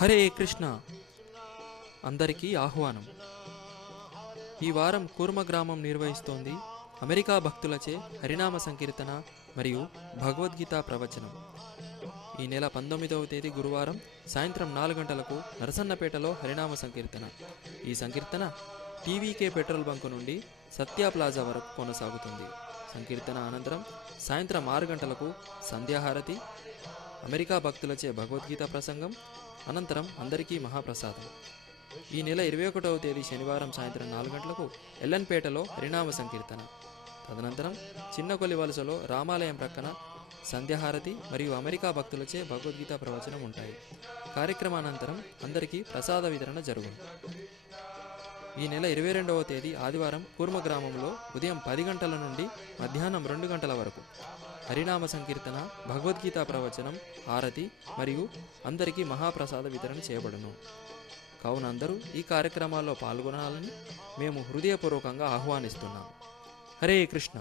హరే కృష్ణ. అందరికీ ఆహ్వానం. ఈ వారం కూర్మ గ్రామం నిర్వహిస్తోంది అమెరికా భక్తులచే హరినామ సంకీర్తన మరియు భగవద్గీత ప్రవచనం. ఈ నెల 19వ తేదీ గురువారం సాయంత్రం 4 గంటలకు నరసన్నపేటలో హరినామ సంకీర్తన. ఈ సంకీర్తన టీవీకే పెట్రోల్ బంకు నుండి సత్య ప్లాజా వరకు కొనసాగుతుంది. సంకీర్తన అనంతరం సాయంత్రం 6 గంటలకు సంధ్యాహారతి, అమెరికా భక్తులచే భగవద్గీత ప్రసంగం, అనంతరం అందరికీ మహాప్రసాదం. ఈ నెల 21వ తేదీ శనివారం సాయంత్రం 4 గంటలకు ఎల్లన్పేటలో హరినామ సంకీర్తన. తదనంతరం చిన్న కొలివలసలో రామాలయం ప్రక్కన సంధ్యాహారతి మరియు అమెరికా భక్తులచే భగవద్గీత ప్రవచనం ఉంటాయి. కార్యక్రమానంతరం అందరికీ ప్రసాద వితరణ జరుగును. ఈ నెల 22వ తేదీ ఆదివారం కూర్మ గ్రామంలో ఉదయం 10 గంటల నుండి మధ్యాహ్నం 2 గంటల వరకు హరినామ సంకీర్తన, భగవద్గీత ప్రవచనం, హారతి మరియు అందరికీ మహాప్రసాద వితరణ చేయబడును. కావున అందరూ ఈ కార్యక్రమాల్లో పాల్గొనాలని మేము హృదయపూర్వకంగా ఆహ్వానిస్తున్నాము. హరే కృష్ణ.